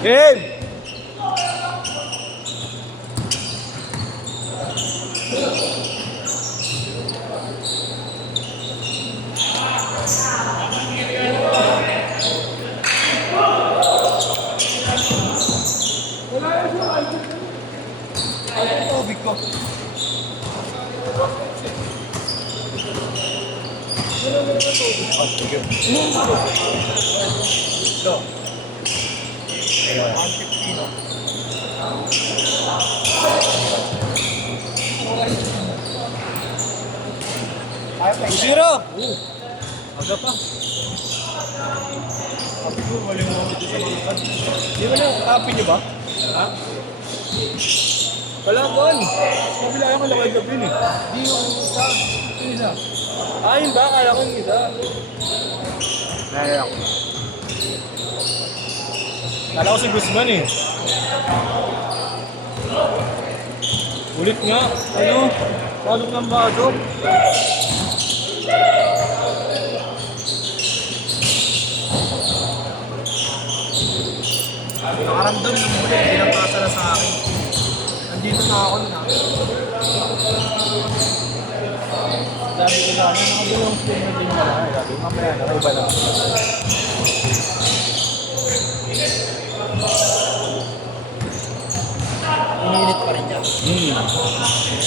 Game! Tubig ko. Zero! Aga pa. Sabi ko, wala mo dito sa mga kan. Di ba na, copy niyo ba? Ha? Wala doon. Kabila yung kalakay gabi eh. Di yung isa. Yung isa. Ah, yun ba? Kala ko yung isa. Nalala ko. Kala ko si Guzman eh. Ulit nga. Ano? Pasok ng pasok. Nakaramdam ng muli. Ilang pasa na sa akin. Nandito na ako na. Sabi ko na, nakabulong spin na din na lang. Sabi, mamaya na, iba na. Inilit pa rin niya.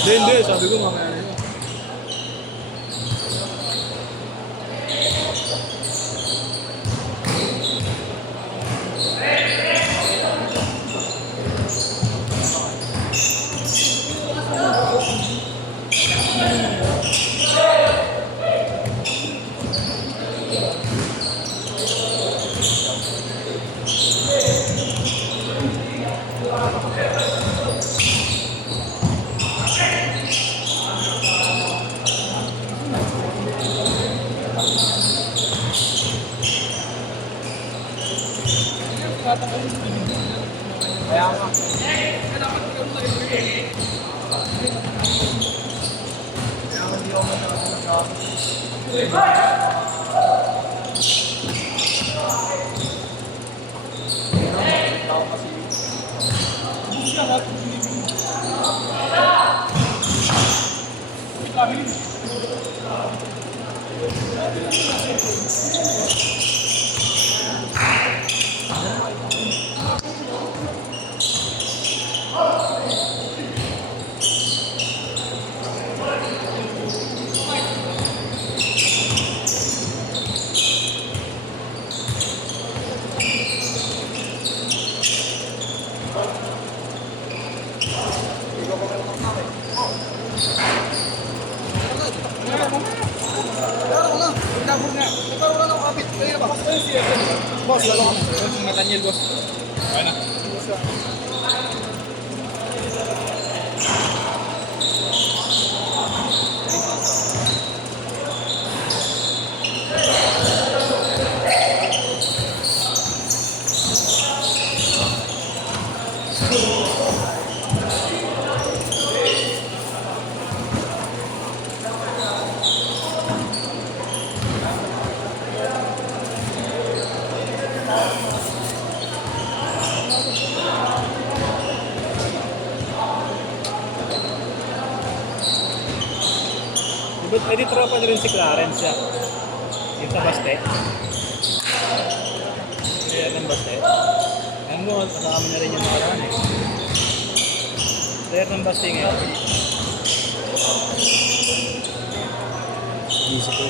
Hindi, sabi ko mamaya na. Kaya nga. Boss, lalo kami. Boss, Nathaniel, boss. Kaya na. May di tropa na rin si Clarence siya. Yung sa Baste. Kaya ng Baste. Ano, kasama na rin yung mga lahan eh. Player ng Baste ngayon. Isip ko.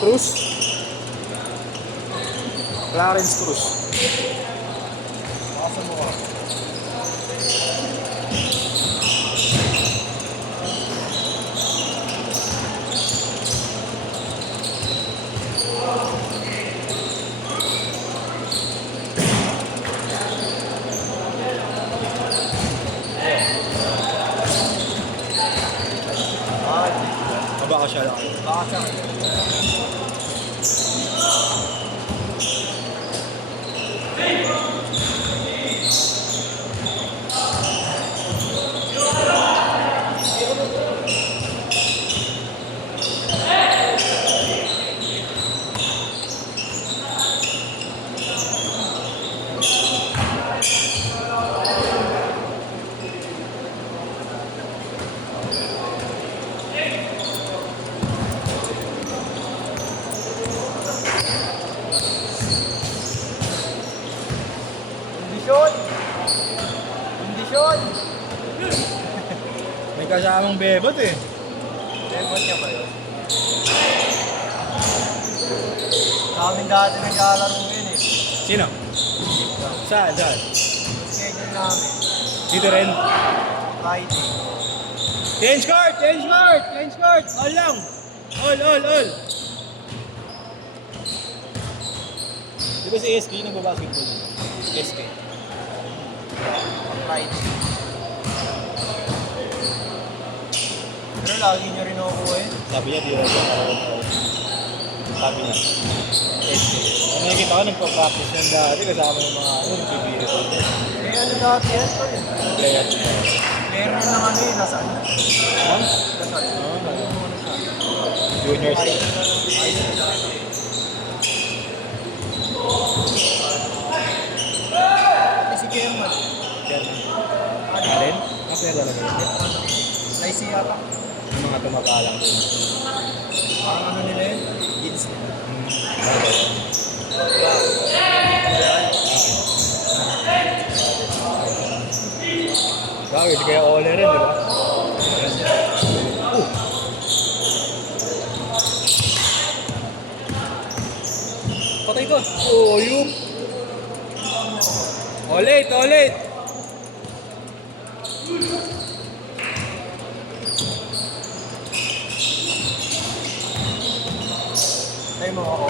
Cruz. Clarence Cruz. Makasan mo ka. Baka siya lang. Baka siya. kasamang bebot eh. Lemon niya ba yun? Kaming dati naglalaro yun eh. Sino? Saan? Schedule namin. Dito rin. Friday. Change court! All lang! All! Di ba si SK nagbabasketball yun? SK. Friday. Pero lagi nyo rin nakukuha yun. Sabi niya, di rin siya karoon. Sabi niya. SK. Ang nakikita ko, nagpa-practice yan dati kasama yung mga nagbibiri ko. Eh ano dati yan to eh. Player. Meron ng ano eh, nasaan? Ha? Nasaan? Junior state. Eh si Kerman. Alin? Ang player talaga yun. Nice yata. Yung mga tumakalang din. Parang ano nila yun? Jeans nila. Grabe, di kaya all-in rin, di ba? Patay ko. Oh, yung. Ulit. Tayo mo ako.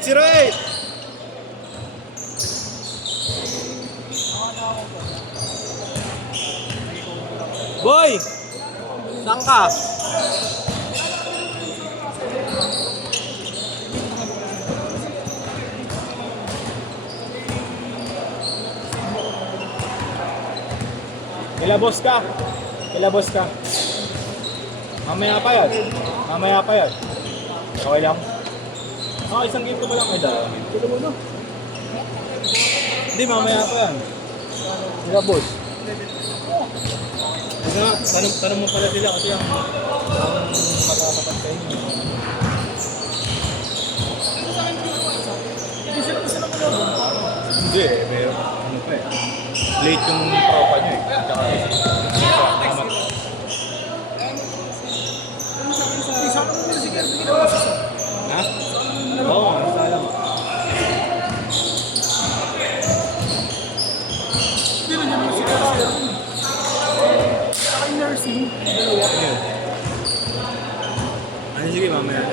Zero eight. Boy! Saan ka? Kilabos ka. Mamaya pa yan. Okay lang. Isang game ko pa lang. Ay, dahil. Kilo mo no? Hindi, mamaya pa yan. Kilabos. Kasi nga, tanong mo pala sila kasi ang magkakapat sa inyo. Hindi eh, pero ano pa eh. Late yung tropa nyo eh. Tsaka ha? Oo, masaya lang. Ano sige, mamaya.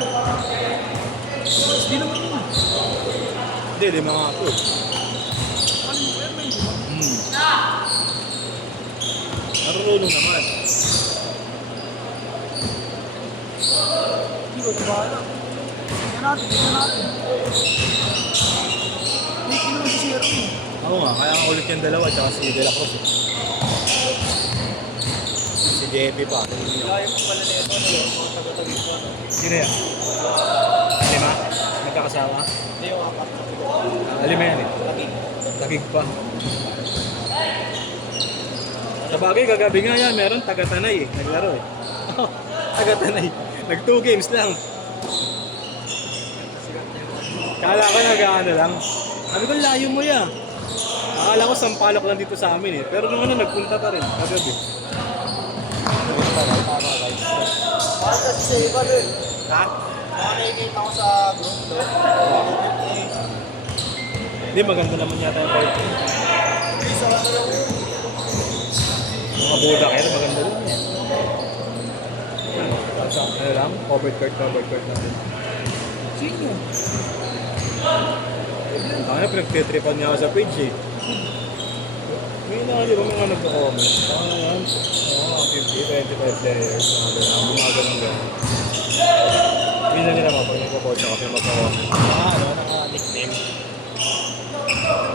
Hindi, mga ako. Marunong naman. Hindi ko nabala. Tingnan natin. May kilo si Zero eh. Oo nga, kaya nga ulit yung dalawa, tsaka si De La Cruz eh. Si JP pa. Kaya mo pala nito, mga taga-tagig ko. Sino yan? Lima? Magkakasama? Hindi yung apat. Lima yan eh. Tagig pa. Sa bagay, kagabi nga yan, meron taga-Tanay eh. Naglaro eh. Taga-Tanay. Nag 2 games lang. Kala ko nag-ano lang. Sabi ko, layo mo yan. Akala ko sampalok lang dito sa amin eh. Pero nung nagpunta pa rin. Kagabi. Parang kasi sa iba doon. Ha? Mga nakikita ko sa group doon. Hindi, maganda naman yata yung part. Isa lang lang yun. Mga budak yan, maganda rin yan. Ano lang? Covered court natin. Sino? Ano, pinagtitripan niya ako sa page eh. May di ba mga nagko-comment? Yan. 50, 25 players. Gumagano'n gano'n. Minsan nila mga pag nagko-coach ako yung magko-comment. Naka-nickname.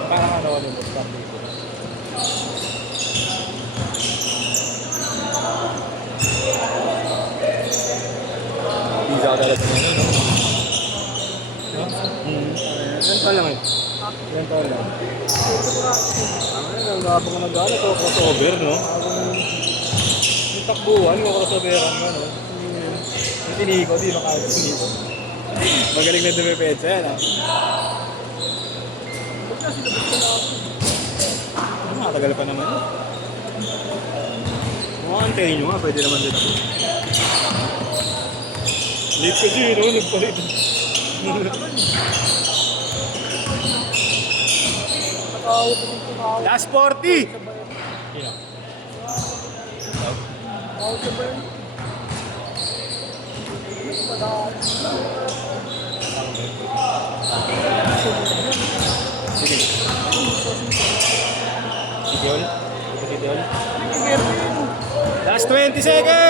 Parang ano yung stop dito. ka talaga ng ano. No? Ilan taon lang eh? Ilan taon lang? Habang nag-ano to, crossover, no? Yung takbuhan, yung crossoveran mo, no? Yung tiniko, di makakit tiniko. Magaling na dumipetsa yan, ha? Matagal pa naman, eh. Mukhang antayin nyo nga, pwede naman din ako. Late kasi, no? Nagpalit. Last 40! Sino? Sige. City Hall? City Hall? Last 20 seconds!